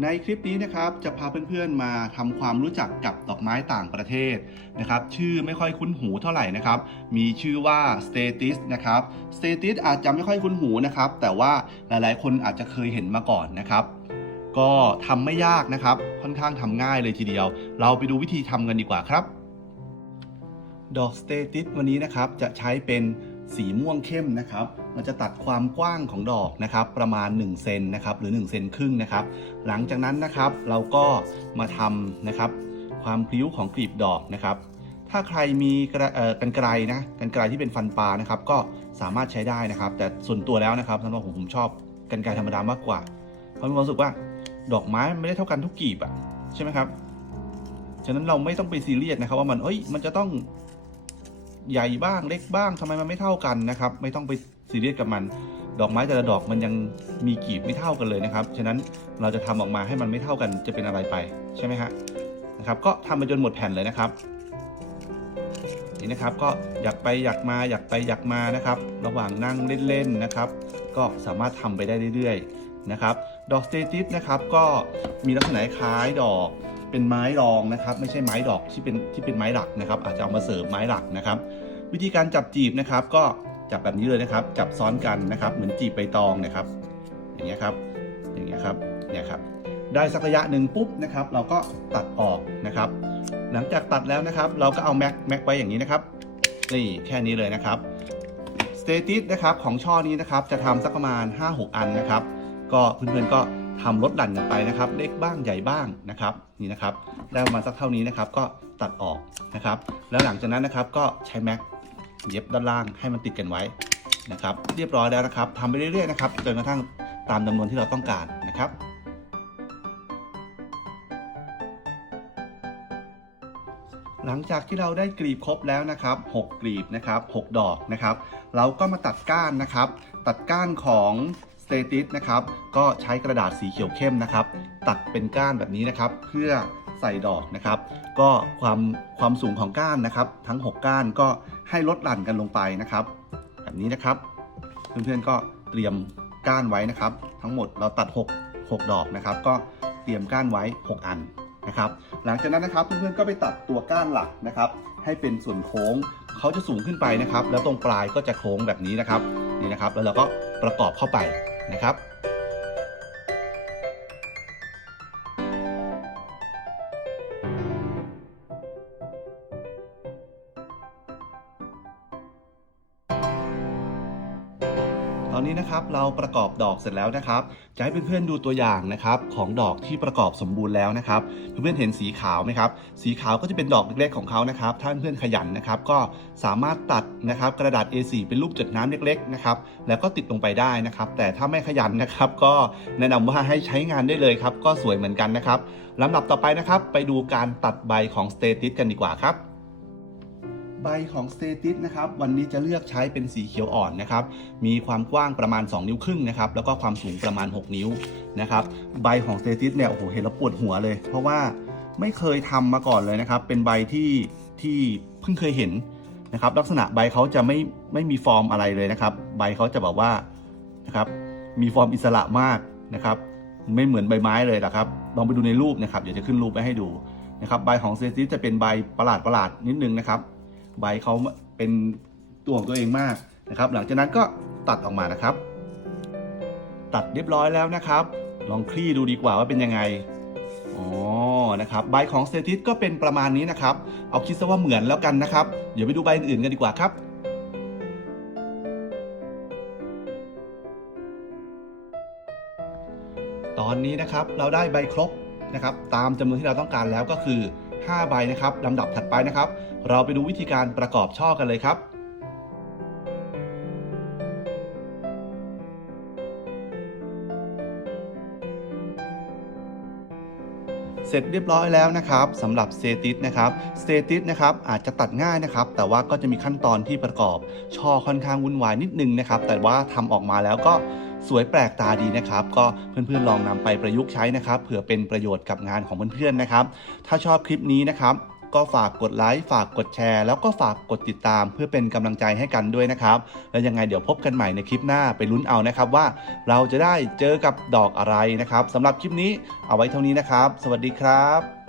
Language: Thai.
ในคลิปนี้นะครับจะพาเพื่อนๆมาทำความรู้จักกับดอกไม้ต่างประเทศนะครับ ชื่อไม่ค่อยคุ้นหูเท่าไหร่นะครับ มีชื่อว่า status นะครับ status อาจจะไม่ค่อยคุ้นหูนะครับ แต่ว่าหลายๆ คนอาจจะเคยเห็นมาก่อนนะครับ ก็ทำไม่ยากนะครับ ค่อนข้างทำง่ายเลยทีเดียว เราไปดูวิธีทำกันดีกว่าครับ ดอกสเตติสวันนี้นะครับจะใช้เป็นสีม่วงเข้มนะครับ เราจะตัดความกว้างของดอกนะครับ ประมาณ1เซนนะครับหรือ1เซนครึ่งนะครับ หลังจากนั้นนะครับเราก็มาทำนะครับ ความพลิ้วของกลีบดอกนะครับ ถ้าใครมีกระเอ่อกันไกลนะกันไกลที่เป็นฟันปลานะครับ ก็สามารถใช้ได้นะครับ แต่ส่วนตัวแล้วนะครับสำหรับผมผมชอบกันไกลธรรมดามากกว่า เพราะมีความรู้สึกว่าดอกไม้ไม่ได้เท่ากันทุกกลีบอะใช่ไหมครับฉะนั้นเราไม่ต้องไปซีเรียสนะครับ ว่ามันเอ้ยมันจะต้องใหญ่บ้างเล็กบ้างทำไมมันไม่เท่ากันนะครับ ไม่ต้องไป ซีเรียสกับมัน ดอกไม้แต่ละดอกมันยังมีกลีบไม่เท่ากันเลยนะครับ ฉะนั้นเราจะทำออกมาให้มันไม่เท่ากันจะเป็นอะไรไปใช่ไหมฮะนะครับ ก็ทำไปจนหมดแผ่นเลยนะครับนี่นะครับก็อยากไปอยากมาอยากไปอยากมานะครับ ระหว่างนั่งเล่นๆนะครับ ก็สามารถทำไปได้เรื่อยๆนะครับ ดอกสเตติสนะครับก็มีลักษณะคล้ายดอกเป็นไม้รองนะครับ ไม่ใช่ไม้ดอกที่เป็นที่เป็นไม้หลักนะครับ อาจจะเอามาเสริมไม้หลักนะครับ วิธีการจับจีบนะครับก็ จับแบบนี้เลยนะครับ จับซ้อนกันนะครับ เหมือนจีบใบตองนะครับ อย่างเงี้ยครับ อย่างเงี้ยครับ เนี่ยครับ ได้สักระยะหนึ่งปุ๊บนะครับ เราก็ตัดออกนะครับ หลังจากตัดแล้วนะครับ เราก็เอาแม็กแม็กไว้อย่างนี้นะครับ นี่แค่นี้เลยนะครับสเตติสนะครับของช่อนี้นะครับ จะทำสักประมาณ 5-6 อันนะครับ ก็เพื่อนๆก็ทำลดหลั่นกันไปนะครับ เล็กบ้างใหญ่บ้างนะครับ นี่นะครับได้มาสักเท่านี้นะครับ ก็ตัดออกนะครับ แล้วหลังจากนั้นนะครับก็ใช้แม็ก เย็บด้านล่างให้มันติดกันไว้นะครับ เรียบร้อยแล้วนะครับทำไปเรื่อยๆนะครับจนกระทั่งตามจำนวนที่เราต้องการนะครับหลังจากที่เราได้กลีบครบแล้วนะครับ 6 กลีบนะครับ 6 ดอกนะครับ เราก็มาตัดก้านนะครับ ตัดก้านของสเตติสนะครับ ก็ใช้กระดาษสีเขียวเข้มนะครับ ตัดเป็นก้านแบบนี้นะครับ เพื่อ ใส่ดอกนะครับ ก็ความความสูงของก้านนะครับ ทั้ง 6 ก้านก็ให้ลดหลั่นกันลงไปนะครับ แบบนี้นะครับ เพื่อนๆก็เตรียมก้านไว้นะครับ ทั้งหมดเราตัด 6 6 ดอกนะครับ ก็เตรียมก้านไว้ 6 อันนะครับ หลังจากนั้นนะครับเพื่อนๆก็ไปตัดตัวก้านหลักนะครับ ให้เป็นส่วนโค้งเขาจะสูงขึ้นไปนะครับ แล้วตรงปลายก็จะโค้งแบบนี้นะครับนี่นะครับ แล้วเราก็ประกอบเข้าไปนะครับ นี้นะครับเราประกอบดอกเสร็จแล้วนะครับจะให้เพื่อนๆดูตัวอย่างนะครับของดอกที่ประกอบสมบูรณ์แล้วนะครับเพื่อนๆเห็นสีขาวไหมครับสีขาวก็จะเป็นดอกเล็กๆของเขานะครับถ้าเพื่อนๆขยันนะครับก็สามารถตัดนะครับกระดาษ A4 เป็นรูปจุดน้ำเล็กๆนะครับแล้วก็ติดลงไปได้นะครับ แต่ถ้าไม่ขยันนะครับ ก็แนะนำว่าให้ใช้งานได้เลยครับก็สวยเหมือนกันนะครับลำดับต่อไปนะครับ ไปดูการตัดใบของสเตติสกันดีกว่าครับ ใบของสเตติสนะครับวันนี้จะเลือกใช้เป็นสีเขียวอ่อนนะครับมีความกว้างประมาณ 2 นิ้วครึ่งนะครับแล้วก็ความสูงประมาณ 6 นิ้วนะครับใบของสเตติสเนี่ยโอ้โหเห็นแล้วปวดหัวเลย เพราะว่าไม่เคยทำมาก่อนเลยนะครับ เป็นใบที่ที่เพิ่งเคยเห็นนะครับลักษณะใบเขาจะไม่ไม่มีฟอร์มอะไรเลยนะครับ ใบเขาจะแบบว่านะครับมีฟอร์มอิสระมากนะครับ ไม่เหมือนใบไม้เลยนะครับลองไปดูในรูปนะครับเดี๋ยวจะขึ้นรูปไว้ให้ดูนะครับใบของเตติสจะเป็นใบประหลาดประหลาดนิดนึงนะครับ ใบเขาเป็นตัวของตัวเองมากนะครับ หลังจากนั้นก็ตัดออกมานะครับ ตัดเรียบร้อยแล้วนะครับ ลองคลี่ดูดีกว่าว่าเป็นยังไงอ๋อนะครับใบของเตติสก็เป็นประมาณนี้นะครับ เอาคิดซะว่าเหมือนแล้วกันนะครับ เดี๋ยวไปดูใบอื่นๆกันดีกว่าครับตอนนี้นะครับเราได้ใบครบนะครับ ตามจำนวนที่เราต้องการแล้วก็คือ 5 ใบนะครับลำดับถัดไปนะครับ เราไปดูวิธีการประกอบช่อกันเลยครับเสร็จเรียบร้อยแล้วนะครับสำหรับสเตติสนะครับสเตติสนะครับอาจจะตัดง่ายนะครับ แต่ว่าก็จะมีขั้นตอนที่ประกอบช่อค่อนข้างวุ่นวายนิดนึงนะครับ แต่ว่าทำออกมาแล้วก็ สวยแปลกตาดีนะครับ ก็เพื่อนๆลองนำไปประยุกต์ใช้นะครับเผื่อเป็นประโยชน์กับงานของเพื่อนๆนะครับ ถ้าชอบคลิปนี้นะครับก็ฝากกดไลค์ฝากกดแชร์ แล้วก็ฝากกดติดตามเพื่อเป็นกำลังใจให้กันด้วยนะครับ แล้วยังไงเดี๋ยวพบกันใหม่ในคลิปหน้าไปลุ้นเอานะครับว่าเราจะได้เจอกับดอกอะไรนะครับสำหรับคลิปนี้เอาไว้เท่านี้นะครับ สวัสดีครับ